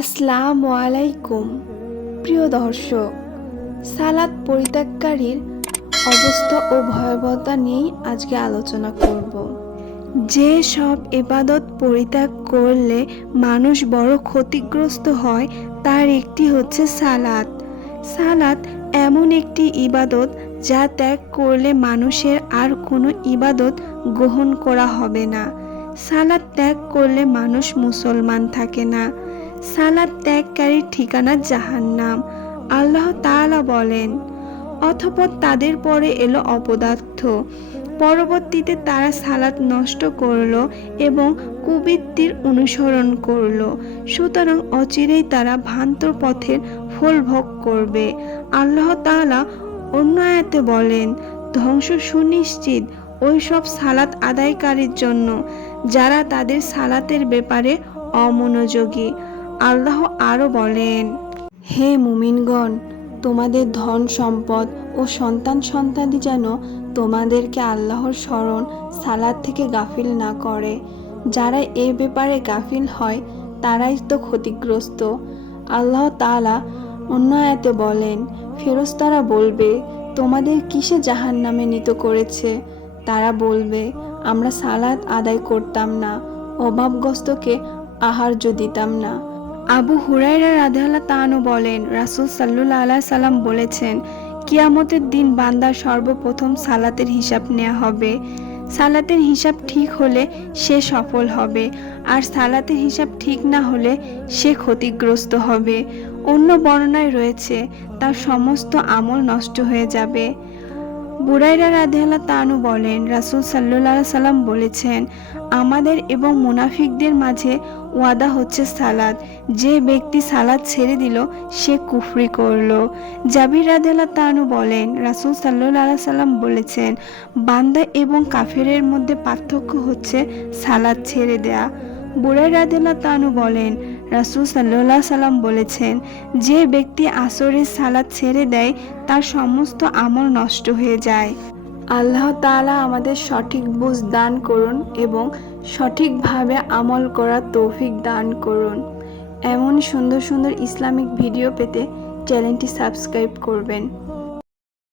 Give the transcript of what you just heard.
আসসালামু আলাইকুম। প্রিয় দর্শক, সালাদ পরিত্যাগকারীর অবস্থা ও ভয়াবহতা নিয়েই আজকে আলোচনা করব। যে সব ইবাদত পরিত্যাগ করলে মানুষ বড় ক্ষতিগ্রস্ত হয়, তার একটি হচ্ছে সালাত সালাত এমন একটি ইবাদত যা ত্যাগ করলে মানুষের আর কোনো ইবাদত গ্রহণ করা হবে না। সালাদ ত্যাগ করলে মানুষ মুসলমান থাকে না। সালাদ ত্যাগকারীর ঠিকানা জাহান্নাম। আল্লাহ তাআলা বলেন, অথপর তাদের পরে এলো অপদার্থ। পরবর্তীতে তারা সালাত নষ্ট করল এবং কুবৃত্তির অনুসরণ করল। সুতরাং অচিরেই তারা ভ্রান্ত পথের ফল ভোগ করবে। আল্লাহ তাআলা অন্য আয়াতে বলেন, ধ্বংস সুনিশ্চিত ওই সব সালাত আদায়কারীর জন্য, যারা তাদের সালাতের ব্যাপারে অমনোযোগী। আল্লাহ আরও বলেন, হে মুমিনগণ, তোমাদের ধন সম্পদ ও সন্তান সন্তানি যেন তোমাদেরকে আল্লাহর স্মরণ সালাদ থেকে গাফিল না করে। যারা এ ব্যাপারে গাফিল হয়, তারাই তো ক্ষতিগ্রস্ত। আল্লাহ তাআলা অন্য আয়াতে বলেন ফেরস্তারা বলবে, তোমাদের কিসে জাহান নামে নিত করেছে? তারা বলবে, আমরা সালাদ আদায় করতাম না, অভাবগ্রস্তকে আহার্য দিতাম না। আবু হুরাইরা রাধাল্লাহ তানু বলেন, রাসূল সাল্লুল্লাহ আলাহ সাল্লাম বলেছেন, কিয়ামতের দিন বান্দার সর্বপ্রথম সালাতের হিসাব নেওয়া হবে। সালাতের হিসাব ঠিক হলে সে সফল হবে, আর সালাতের হিসাব ঠিক না হলে সে ক্ষতিগ্রস্ত হবে। অন্য বর্ণনায় রয়েছে, তার সমস্ত আমল নষ্ট হয়ে যাবে। বুরাইরা রাধেলা তানু বলেন, রাসূল সাল্লাহ সাল্লাম বলেছেন, আমাদের এবং মুনাফিকদের মাঝে ওয়াদা হচ্ছে সালাদ যে ব্যক্তি সালাদ ছেড়ে দিল, সে কুফরি করল। জাবির রাধেলা তানু বলেন, রাসূল সাল্লাহ সাল্লাম বলেছেন, বান্দা এবং কাফেরের মধ্যে পার্থক্য হচ্ছে সালাদ ছেড়ে দেয়া। বুড়াই রাধেলা তানু বলেন রাসূল সাল্লাহ সাল্লাম বলেছেন, যে ব্যক্তি আসরের সালাদ ছেড়ে দেয়, তার সমস্ত আমল নষ্ট হয়ে যায়। আল্লাহ তালা আমাদের সঠিক বুঝ দান করুন এবং সঠিকভাবে আমল করা তৌফিক দান করুন। এমন সুন্দর সুন্দর ইসলামিক ভিডিও পেতে চ্যানেলটি সাবস্ক্রাইব করবেন।